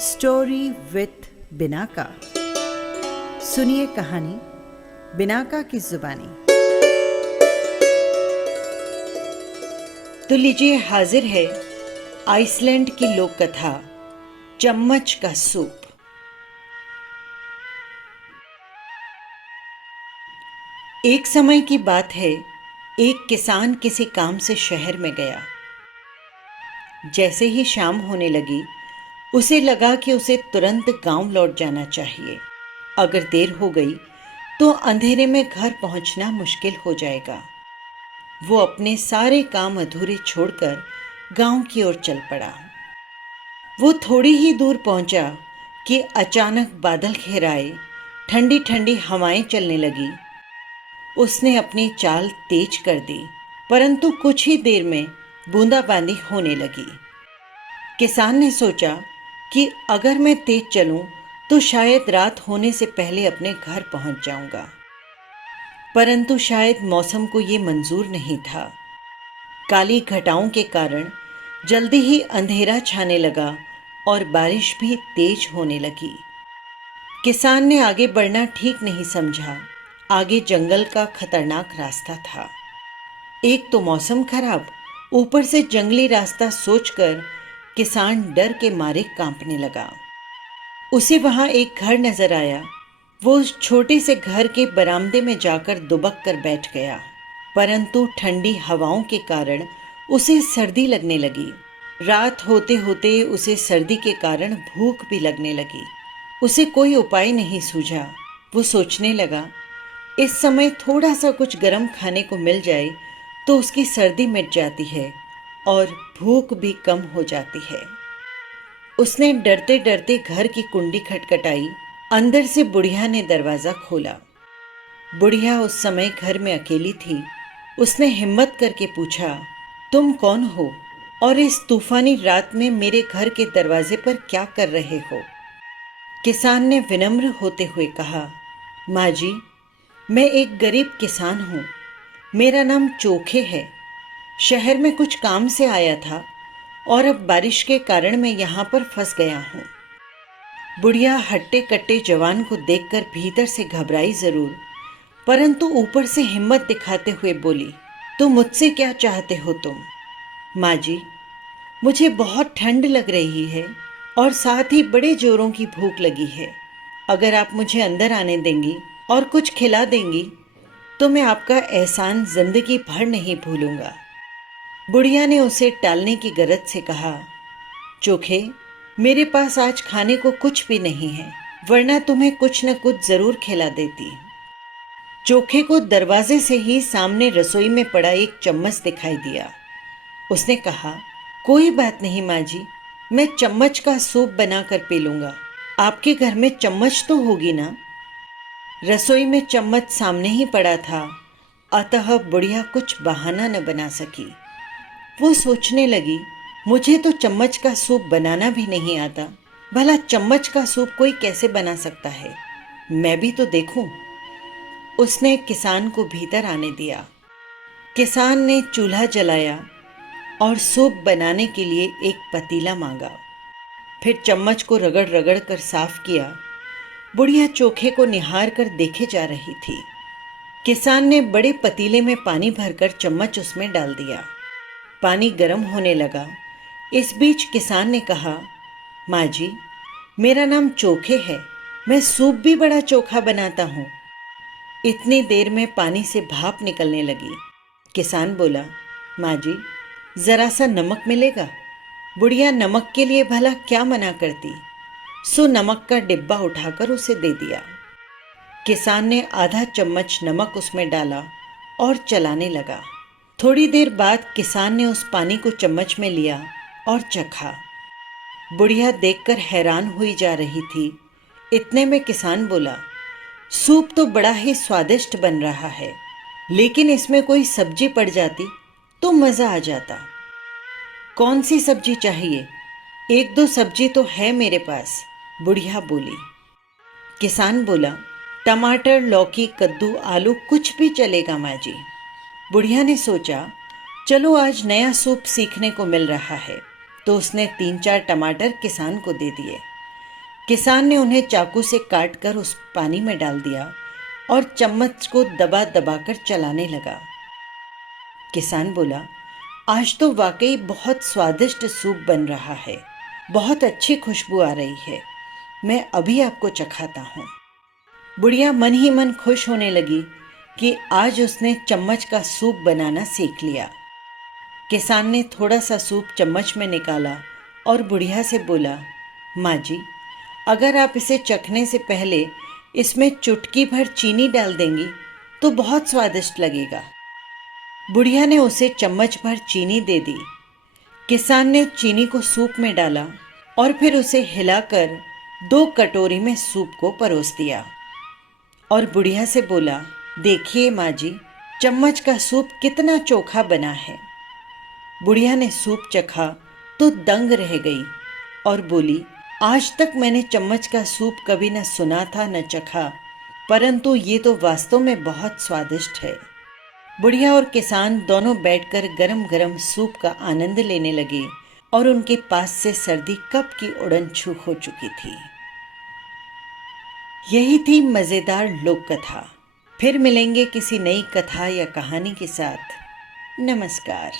Story with Binaca. सुनिए कहानी Binaca की जुबानी। तो लीजिए, हाजिर है आइसलैंड की लोक कथा चम्मच का सूप। एक समय की बात है, एक किसान किसी काम से शहर में गया। जैसे ही शाम होने लगी, उसे लगा कि उसे तुरंत गांव लौट जाना चाहिए। अगर देर हो गई तो अंधेरे में घर पहुंचना मुश्किल हो जाएगा। वो अपने सारे काम अधूरे छोड़कर गांव की ओर चल पड़ा। वो थोड़ी ही दूर पहुंचा कि अचानक बादल घिर आए, ठंडी ठंडी हवाएं चलने लगी। उसने अपनी चाल तेज कर दी, परंतु कुछ ही देर में बूंदाबांदी होने लगी। किसान ने सोचा कि अगर मैं तेज चलूं तो शायद रात होने से पहले अपने घर पहुंच जाऊंगा। परंतु शायद मौसम को ये मंजूर नहीं था। काली घटाओं के कारण जल्दी ही अंधेरा छाने लगा और बारिश भी तेज होने लगी। किसान ने आगे बढ़ना ठीक नहीं समझा। आगे जंगल का खतरनाक रास्ता था। एक तो मौसम खराब, ऊपर से जंगली रास्ता सोचकर किसान डर के मारे कांपने लगा। उसे वहां एक घर नजर आया। वो उस छोटे से घर के बरामदे में जाकर दुबक कर बैठ गया, परंतु ठंडी हवाओं के कारण उसे सर्दी लगने लगी। रात होते होते उसे सर्दी के कारण भूख भी लगने लगी। उसे कोई उपाय नहीं सूझा। वो सोचने लगा, इस समय थोड़ा सा कुछ गर्म खाने को मिल जाए तो उसकी सर्दी मिट जाती है और भूख भी कम हो जाती है। उसने डरते डरते घर की कुंडी खटखटाई। अंदर से बुढ़िया ने दरवाजा खोला। बुढ़िया उस समय घर में अकेली थी। उसने हिम्मत करके पूछा, तुम कौन हो और इस तूफानी रात में मेरे घर के दरवाजे पर क्या कर रहे हो? किसान ने विनम्र होते हुए कहा, माँ जी, मैं एक गरीब किसान हूँ। मेरा नाम चोखे है। शहर में कुछ काम से आया था और अब बारिश के कारण मैं यहाँ पर फंस गया हूँ। बुढ़िया हट्टे कट्टे जवान को देखकर भीतर से घबराई जरूर, परंतु ऊपर से हिम्मत दिखाते हुए बोली, तो मुझसे क्या चाहते हो तुम? माँ जी, मुझे बहुत ठंड लग रही है और साथ ही बड़े जोरों की भूख लगी है। अगर आप मुझे अंदर आने देंगी और कुछ खिला देंगी तो मैं आपका एहसान जिंदगी भर नहीं भूलूंगा। बुढ़िया ने उसे टालने की गरज से कहा, चोखे, मेरे पास आज खाने को कुछ भी नहीं है, वरना तुम्हें कुछ न कुछ जरूर खिला देती। चोखे को दरवाजे से ही सामने रसोई में पड़ा एक चम्मच दिखाई दिया। उसने कहा, कोई बात नहीं माँ जी, मैं चम्मच का सूप बनाकर पी लूंगा। आपके घर में चम्मच तो होगी ना? रसोई में चम्मच सामने ही पड़ा था, अतः बुढ़िया कुछ बहाना न बना सकी। वो सोचने लगी, मुझे तो चम्मच का सूप बनाना भी नहीं आता, भला चम्मच का सूप कोई कैसे बना सकता है? मैं भी तो देखूं। उसने किसान को भीतर आने दिया। किसान ने चूल्हा जलाया और सूप बनाने के लिए एक पतीला मांगा। फिर चम्मच को रगड़ रगड़ कर साफ किया। बुढ़िया चोखे को निहार कर देखे जा रही थी। किसान ने बड़े पतीले में पानी भरकर चम्मच उसमें डाल दिया। पानी गर्म होने लगा। इस बीच किसान ने कहा, माँ जी, मेरा नाम चोखे है, मैं सूप भी बड़ा चोखा बनाता हूँ। इतनी देर में पानी से भाप निकलने लगी। किसान बोला, माँ जी, जरा सा नमक मिलेगा? बुढ़िया नमक के लिए भला क्या मना करती, सो नमक का डिब्बा उठाकर उसे दे दिया। किसान ने आधा चम्मच नमक उसमें डाला और चलाने लगा। थोड़ी देर बाद किसान ने उस पानी को चम्मच में लिया और चखा। बुढ़िया देखकर हैरान हुई जा रही थी। इतने में किसान बोला, सूप तो बड़ा ही स्वादिष्ट बन रहा है, लेकिन इसमें कोई सब्जी पड़ जाती तो मज़ा आ जाता। कौन सी सब्जी चाहिए? एक दो सब्जी तो है मेरे पास, बुढ़िया बोली। किसान बोला, टमाटर, लौकी, कद्दू, आलू कुछ भी चलेगा माँ जी। बुढ़िया ने सोचा, चलो आज नया सूप सीखने को मिल रहा है, तो उसने 3-4 टमाटर किसान को दे दिए। किसान ने उन्हें चाकू से काटकर उस पानी में डाल दिया और चम्मच को दबा दबाकर चलाने लगा। किसान बोला, आज तो वाकई बहुत स्वादिष्ट सूप बन रहा है, बहुत अच्छी खुशबू आ रही है, मैं अभी आपको चखाता हूँ। बुढ़िया मन ही मन खुश होने लगी कि आज उसने चम्मच का सूप बनाना सीख लिया। किसान ने थोड़ा सा सूप चम्मच में निकाला और बुढ़िया से बोला, माँ जी, अगर आप इसे चखने से पहले इसमें चुटकी भर चीनी डाल देंगी तो बहुत स्वादिष्ट लगेगा। बुढ़िया ने उसे चम्मच भर चीनी दे दी। किसान ने चीनी को सूप में डाला और फिर उसे हिलाकर 2 कटोरी में सूप को परोस दिया और बुढ़िया से बोला, देखिए माँ जी, चम्मच का सूप कितना चोखा बना है। बुढ़िया ने सूप चखा तो दंग रह गई और बोली, आज तक मैंने चम्मच का सूप कभी न सुना था न चखा, परंतु ये तो वास्तव में बहुत स्वादिष्ट है। बुढ़िया और किसान दोनों बैठकर गरम गरम सूप का आनंद लेने लगे और उनके पास से सर्दी कब की उड़न छू हो चुकी थी। यही थी मज़ेदार लोक कथा। फिर मिलेंगे किसी नई कथा या कहानी के साथ। नमस्कार।